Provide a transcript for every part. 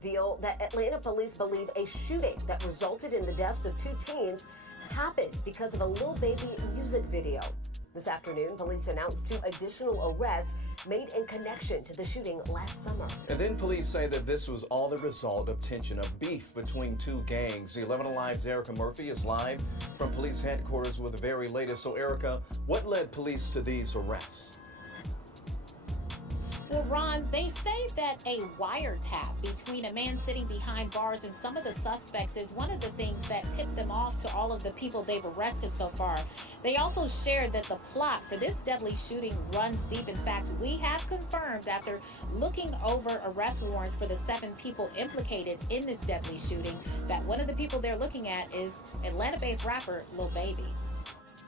Reveal that Atlanta police believe a shooting that resulted in the deaths of two teens happened because of a Lil Baby music video. This afternoon, police announced two additional arrests made in connection to the shooting last summer. And then police say that this was all the result of tension, of beef between two gangs. The 11 Alive's Erica Murphy is live from police headquarters with the very latest. So, Erica, what led police to these arrests? Well, Ron, they say that a wiretap between a man sitting behind bars and some of the suspects is one of the things that tipped them off to all of the people they've arrested so far. They also shared that the plot for this deadly shooting runs deep. In fact, we have confirmed after looking over arrest warrants for the 7 people implicated in this deadly shooting that one of the people they're looking at is Atlanta-based rapper Lil Baby.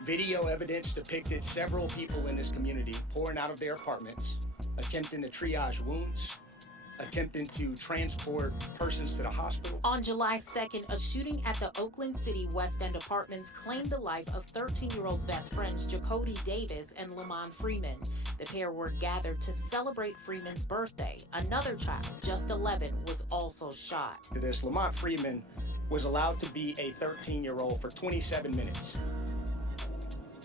Video evidence depicted several people in this community pouring out of their apartments, attempting to triage wounds, attempting to transport persons to the hospital. On July 2nd, a shooting at the Oakland City West End Apartments claimed the life of 13-year-old best friends Jacody Davis and Lamont Freeman. The pair were gathered to celebrate Freeman's birthday. Another child, just 11, was also shot. To this, Lamont Freeman was allowed to be a 13-year-old for 27 minutes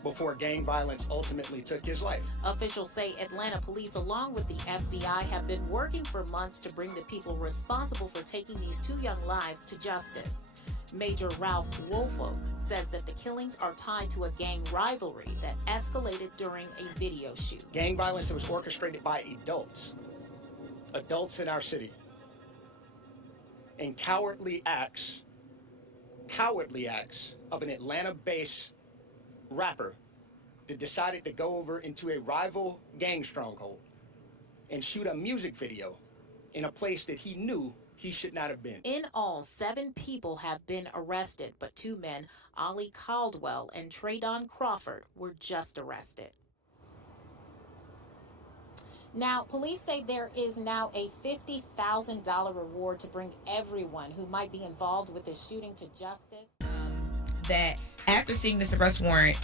before gang violence ultimately took his life. Officials say Atlanta police, along with the FBI, have been working for months to bring the people responsible for taking these 2 young lives to justice. Major Ralph Woolfolk says that the killings are tied to a gang rivalry that escalated during a video shoot. Gang violence that was orchestrated by adults in our city, and cowardly acts of an Atlanta-based rapper that decided to go over into a rival gang stronghold and shoot a music video in a place that he knew he should not have been. In all, 7 people have been arrested, but 2 men, Ollie Caldwell and Traydon Crawford, were just arrested. Now, police say there is now a $50,000 reward to bring everyone who might be involved with the shooting to justice. That after seeing this arrest warrant,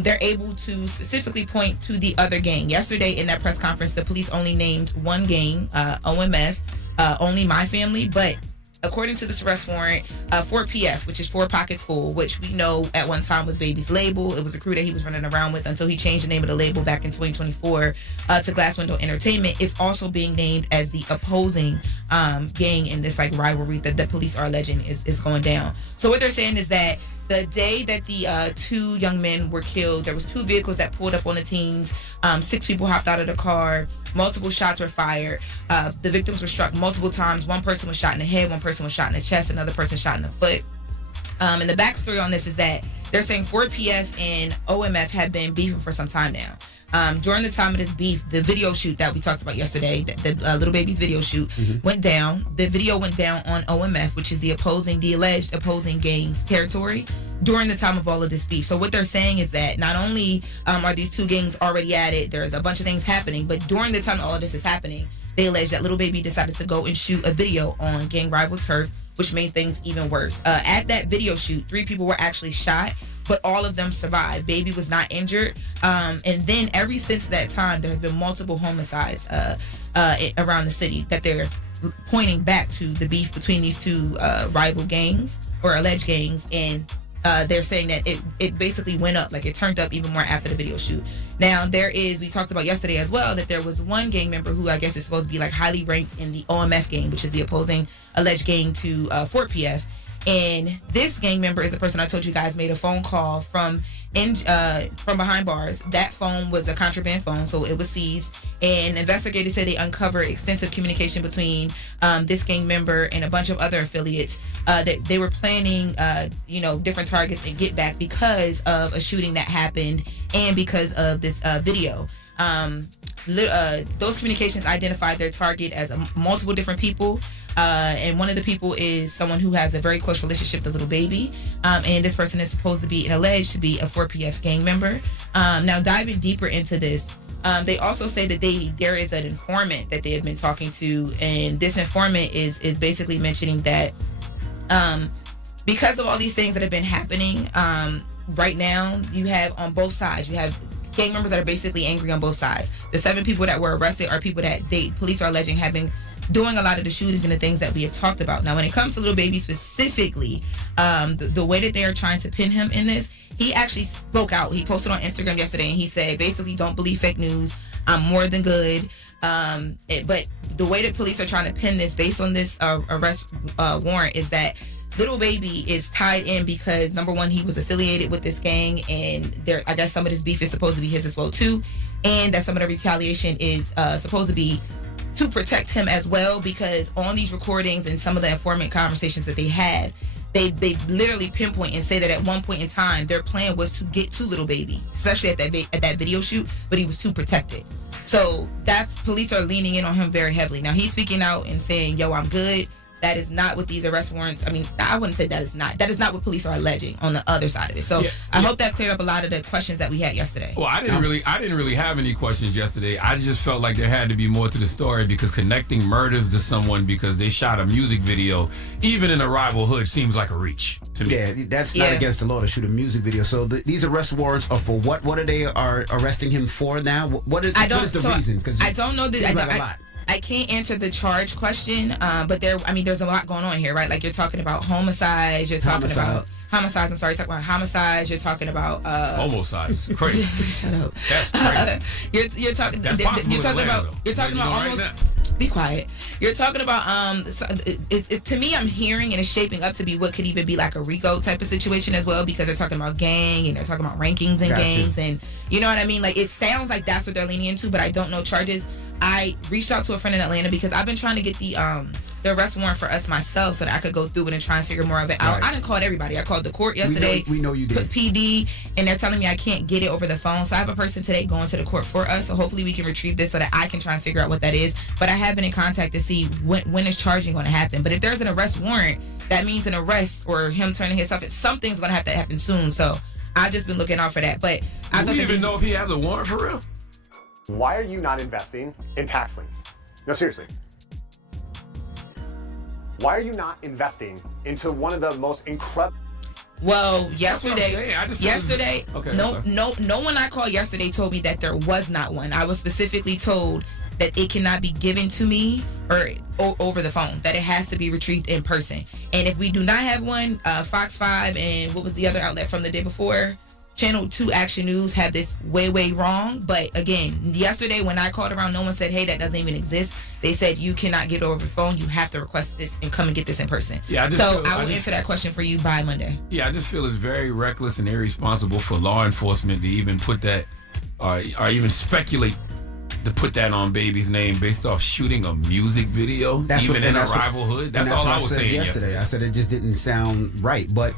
they're able to specifically point to the other gang. Yesterday in that press conference, the police only named one gang, OMF, only My Family, but according to this arrest warrant, 4PF, which is 4 Pockets Full, which we know at one time was Baby's label. It was a crew that he was running around with until he changed the name of the label back in 2024 to Glass Window Entertainment. It's also being named as the opposing gang in this like rivalry that the police are alleging is going down. So what they're saying is that the day that the 2 young men were killed, there was 2 vehicles that pulled up on the teens. 6 people hopped out of the car. Multiple shots were fired. The victims were struck multiple times. 1 person was shot in the head. 1 person was shot in the chest. Another person shot in the foot. And the backstory on this is that they're saying 4PF and OMF have been beefing for some time now. During the time of this beef, the video shoot that we talked about yesterday, the Lil Baby's video shoot, went down. The video went down on OMF, which is the alleged opposing gang's territory during the time of all of this beef. So what they're saying is that not only are these 2 gangs already at it, there's a bunch of things happening, but during the time all of this is happening, they allege that Lil Baby decided to go and shoot a video on gang rival turf, which made things even worse. At that video shoot, 3 people were actually shot, but all of them survived. Baby was not injured. And then ever since that time, there has been multiple homicides around the city that they're pointing back to the beef between these 2 rival gangs or alleged gangs. And they're saying that it basically went up, like it turned up even more after the video shoot. Now we talked about yesterday as well that there was 1 gang member who I guess is supposed to be like highly ranked in the OMF gang, which is the opposing alleged gang to 4PF. And this gang member is a person I told you guys made a phone call from behind bars. That phone was a contraband phone, so it was seized. And investigators said they uncovered extensive communication between this gang member and a bunch of other affiliates that they were planning, different targets and get back because of a shooting that happened and because of this video. Those communications identified their target as multiple different people. And one of the people is someone who has a very close relationship to Lil Baby. And this person is supposed to be and alleged to be a 4PF gang member. Now, diving deeper into this, they also say that there is an informant that they have been talking to. And this informant is basically mentioning that because of all these things that have been happening, right now, you have on both sides, you have gang members that are basically angry on both sides. The 7 people that were arrested are people that police are alleging have been doing a lot of the shootings and the things that we have talked about. Now, when it comes to Lil Baby specifically, the way that they are trying to pin him in this, he actually spoke out. He posted on Instagram yesterday and he said, basically, don't believe fake news. I'm more than good. But the way that police are trying to pin this based on this arrest warrant is that Lil Baby is tied in because, number one, he was affiliated with this gang, and I guess some of this beef is supposed to be his as well too, and that some of the retaliation is supposed to be to protect him as well, because on these recordings and some of the informant conversations that they have, they literally pinpoint and say that at one point in time their plan was to get to Lil Baby, especially at that video shoot, but he was too protected. So that's, police are leaning in on him very heavily. Now he's speaking out and saying, yo, I'm good. That is not what these arrest warrants, I mean, I wouldn't say that is not what police are alleging on the other side of it. So I hope that cleared up a lot of the questions that we had yesterday. Well, I didn't really have any questions yesterday. I just felt like there had to be more to the story, because connecting murders to someone because they shot a music video, even in a rival hood, seems like a reach to me. Yeah, that's not against the law to shoot a music video. So these arrest warrants are for what? What are they arresting him for now? What is the reason? Because I don't know that. I can't answer the charge question, but there's a lot going on here, right? Like, you're talking about homicides, you're talking about homicides. I'm sorry, you're talking about homicides. You're talking about homicides. Crazy. Shut up. That's crazy. You're talking. You're talking about almost. Be quiet. You're talking about to me, I'm hearing, and it's shaping up to be what could even be like a RICO type of situation as well, because they're talking about gang and they're talking about rankings and gangs, and you know what I mean. Like, it sounds like that's what they're leaning into, but I don't know charges. I reached out to a friend in Atlanta because I've been trying to get the arrest warrant for us myself so that I could go through it and try and figure more of it out. Right. I didn't call everybody. I called the court yesterday. We know you did. Put PD, and they're telling me I can't get it over the phone. So I have a person today going to the court for us. So hopefully we can retrieve this so that I can try and figure out what that is. But I have been in contact to see when is charging going to happen. But if there's an arrest warrant, that means an arrest or him turning himself in. Something's going to have to happen soon. So I've just been looking out for that. But I don't even know if he has a warrant for real. Why are you not investing in Paxlings? No, seriously. Why are you not investing into one of the most incredible? Well, yesterday, okay, no one I called yesterday told me that there was not one. I was specifically told that it cannot be given to me or over the phone, that it has to be retrieved in person. And if we do not have one, Fox 5 and what was the other outlet from the day before? Channel 2 Action News have this way wrong. But again, yesterday when I called around, no one said, hey, that doesn't even exist. They said you cannot get it over the phone. You have to request this and come and get this in person. Yeah, I will answer that question for you by Monday. Yeah, I just feel it's very reckless and irresponsible for law enforcement to even put that or even speculate to put that on Baby's name based off shooting a music video, even in a rival hood. That's all I was saying yesterday. I said it just didn't sound right. But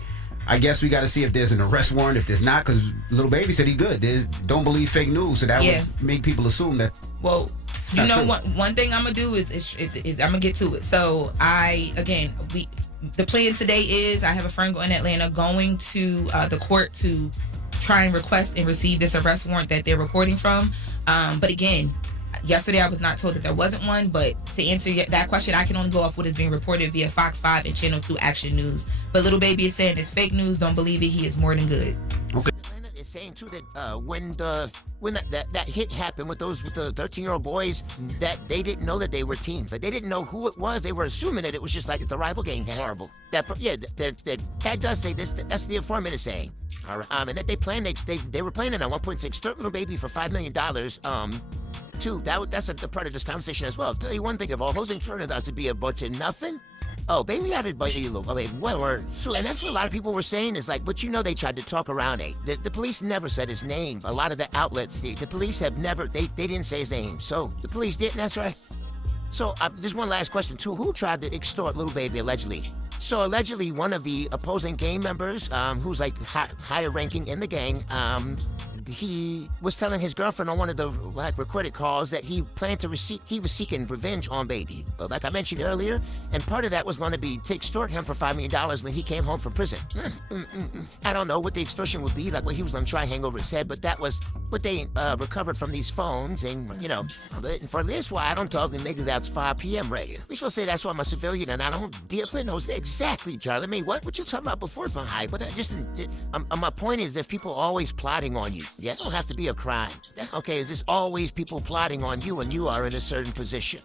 I guess we got to see if there's an arrest warrant. If there's not, because Lil Baby said he good. Don't believe fake news, so that would make people assume that. Well, you know what? One thing I'm gonna do is I'm gonna get to it. So the plan today is I have a friend in Atlanta going to the court to try and request and receive this arrest warrant that they're reporting from. But again, yesterday I was not told that there wasn't one. But to answer that question, I can only go off what is being reported via Fox 5 and Channel 2 Action News. But Lil Baby is saying it's fake news. Don't believe it. He is more than good. Okay. Is saying too that when that hit happened with the 13-year-old boys, that they didn't know that they were teens, but they didn't know who it was. They were assuming that it was just like the rival gang. Horrible. That does say this. That's the informant is saying. All right. And that they were planning on 1.6 extort Lil Baby for $5 million. Too. That's a part of this conversation as well. I'll tell you one thing: if all those insurance does to be about to nothing. Oh, Baby added by you. And that's what a lot of people were saying is like, but they tried to talk around it. The police never said his name. A lot of the outlets, the police have never, they didn't say his name. So the police didn't, that's right. So there's one last question too. Who tried to extort Lil Baby allegedly? So allegedly one of the opposing gang members, who's like higher ranking in the gang, he was telling his girlfriend on one of the recorded calls that he was seeking revenge on Baby. But like I mentioned earlier, and part of that was going to be to extort him for $5 million when he came home from prison. I don't know what the extortion would be, like what he was going to try and hang over his head, but that was what they recovered from these phones. And, and for this, why I don't talk, maybe that's 5 p.m. right? We supposed to say that's why I'm a civilian and I don't deal. Flynn knows exactly, Charlie. I mean, what you talking about before it's my high? But my point is that people always plotting on you. Yeah, it don't have to be a crime. Okay, it's just always people plotting on you when you are in a certain position.